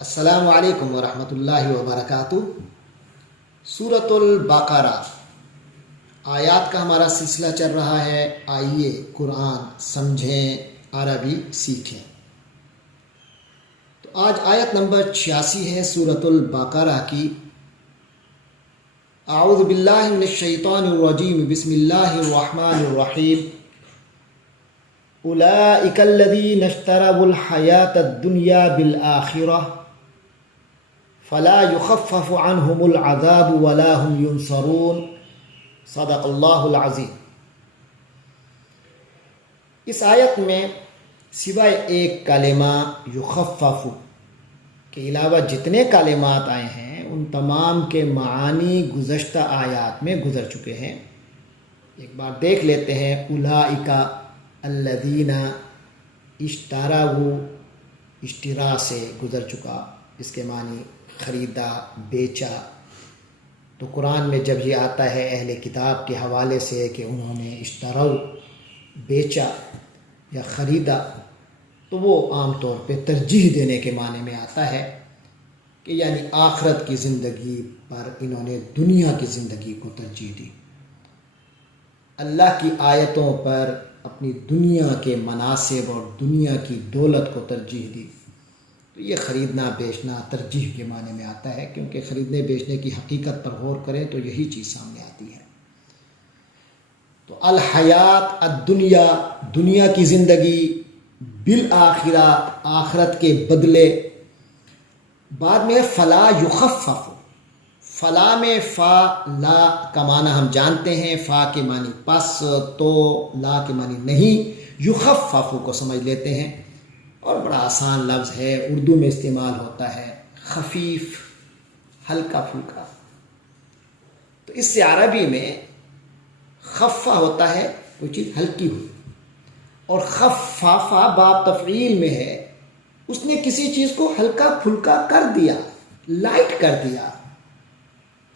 السلام علیکم ورحمۃ اللہ وبرکاتہ۔ سورۃ البقرہ آیات کا ہمارا سلسلہ چل رہا ہے۔ آئیے قرآن سمجھیں، عربی سیکھیں۔ تو آج آیت نمبر 86 ہے سورۃ البقرہ کی۔ اعوذ باللہ من الشیطان الرجیم، بسم اللہ الرحمن الرحیم۔ اولئک الذین اشتروا الحیاۃ الدنیا بالآخرہ فلا یخفف عنہم العذاب ولا هم ینصرون۔ صدق اللہ العظیم۔ اس آیت میں سوائے ایک کلمہ یخفف کے علاوہ جتنے کلمات آئے ہیں ان تمام کے معانی گزشتہ آیات میں گزر چکے ہیں۔ ایک بار دیکھ لیتے ہیں۔ اولئک الذین اشتروا، اشترا سے گزر چکا، اس کے معنی خریدا، بیچا۔ تو قرآن میں جب یہ آتا ہے اہل کتاب کے حوالے سے کہ انہوں نے اشتروا، بیچا یا خریدا، تو وہ عام طور پہ ترجیح دینے کے معنی میں آتا ہے کہ یعنی آخرت کی زندگی پر انہوں نے دنیا کی زندگی کو ترجیح دی، اللہ کی آیتوں پر اپنی دنیا کے مناصب اور دنیا کی دولت کو ترجیح دی۔ تو یہ خریدنا بیچنا ترجیح کے معنی میں آتا ہے، کیونکہ خریدنے بیچنے کی حقیقت پر غور کریں تو یہی چیز سامنے آتی ہے۔ تو الحیات الدنیا، دنیا کی زندگی، بالآخرہ، آخرت کے بدلے۔ بعد میں فلا یخفف، فلا میں فا لا کا معنی ہم جانتے ہیں، فا کے معنی پس، تو لا کے معنی نہیں، یخفف کو سمجھ لیتے ہیں، اور بڑا آسان لفظ ہے، اردو میں استعمال ہوتا ہے، خفیف، ہلکا پھلکا۔ تو اس سے عربی میں خفہ ہوتا ہے وہ چیز ہلکی ہوئی، اور خفافہ باب تفعیل میں ہے، اس نے کسی چیز کو ہلکا پھلکا کر دیا، لائٹ کر دیا۔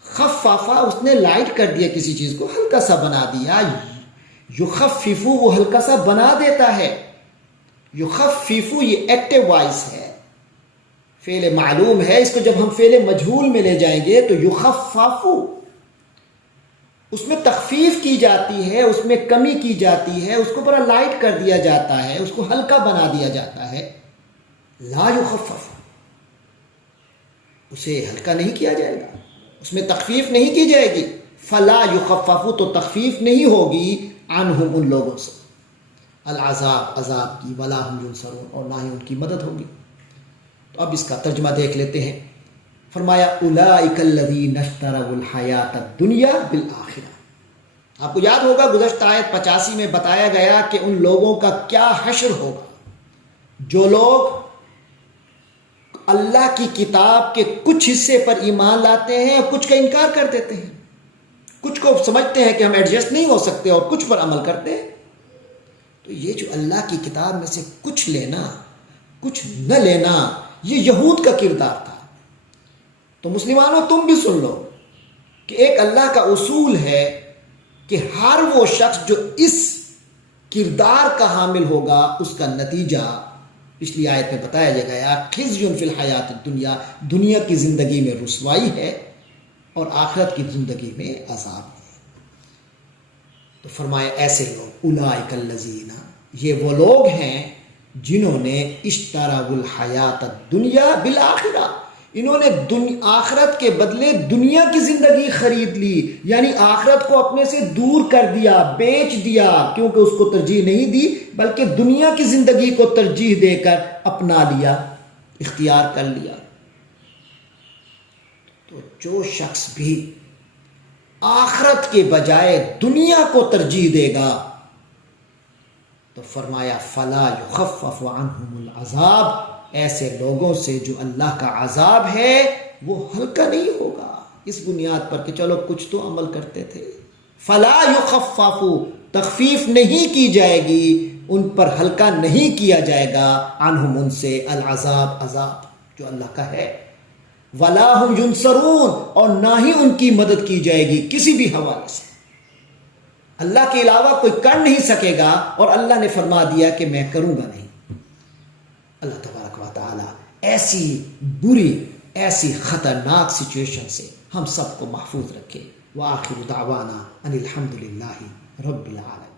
خفافہ، اس نے لائٹ کر دیا، کسی چیز کو ہلکا سا بنا دیا۔ یخففو، وہ ہلکا سا بنا دیتا ہے۔ یخففو یہ ایکٹیو وائس ہے، فعل معلوم ہے، اس کو جب ہم فعل مجہول میں لے جائیں گے تو یخففو، اس میں تخفیف کی جاتی ہے، اس میں کمی کی جاتی ہے، اس کو بڑا لائٹ کر دیا جاتا ہے، اس کو ہلکا بنا دیا جاتا ہے۔ لا یخفف، اسے ہلکا نہیں کیا جائے گا، اس میں تخفیف نہیں کی جائے گی۔ فلا یخفف، تو تخفیف نہیں ہوگی، عنہم، ان لوگوں سے، العذاب، عذاب کی، ولا ہم ینصرون، اور نہ ہی ان کی مدد ہوگی۔ تو اب اس کا ترجمہ دیکھ لیتے ہیں۔ فرمایا اولئک الذین اشتروا الحیاۃ الدنیا بالآخرہ۔ آپ کو یاد ہوگا گزشتہ آیت 85 میں بتایا گیا کہ ان لوگوں کا کیا حشر ہوگا جو لوگ اللہ کی کتاب کے کچھ حصے پر ایمان لاتے ہیں اور کچھ کا انکار کر دیتے ہیں، کچھ کو سمجھتے ہیں کہ ہم ایڈجسٹ نہیں ہو سکتے اور کچھ پر عمل کرتے ہیں۔ تو یہ جو اللہ کی کتاب میں سے کچھ لینا کچھ نہ لینا، یہ یہود کا کردار تھا۔ تو مسلمانوں تم بھی سن لو کہ ایک اللہ کا اصول ہے کہ ہر وہ شخص جو اس کردار کا حامل ہوگا اس کا نتیجہ پچھلی آیت میں بتایا گیا، خزی فی الحیات الدنیا، دنیا کی زندگی میں رسوائی ہے اور آخرت کی زندگی میں عذاب ہے۔ تو فرمایا ایسے لوگ، اولئک الذین، یہ وہ لوگ ہیں جنہوں نے اشتروا الحیات الدنیا بالآخرہ، انہوں نے آخرت کے بدلے دنیا کی زندگی خرید لی، یعنی آخرت کو اپنے سے دور کر دیا، بیچ دیا، کیونکہ اس کو ترجیح نہیں دی بلکہ دنیا کی زندگی کو ترجیح دے کر اپنا لیا، اختیار کر لیا۔ تو جو شخص بھی آخرت کے بجائے دنیا کو ترجیح دے گا تو فرمایا فلا یخفف عنہم العذاب، ایسے لوگوں سے جو اللہ کا عذاب ہے وہ ہلکا نہیں ہوگا، اس بنیاد پر کہ چلو کچھ تو عمل کرتے تھے۔ فلا یخفف، تخفیف نہیں کی جائے گی، ان پر ہلکا نہیں کیا جائے گا، عنہم، ان سے، العذاب، عذاب جو اللہ کا ہے، ولا ہم ینصرون، اور نہ ہی ان کی مدد کی جائے گی کسی بھی حوالے سے۔ اللہ کے علاوہ کوئی کر نہیں سکے گا، اور اللہ نے فرما دیا کہ میں کروں گا نہیں۔ اللہ تبارک و تعالی ایسی بری ایسی خطرناک سچویشن سے ہم سب کو محفوظ رکھے۔ وآخر دعوانا ان الحمد للہ رب العالمین۔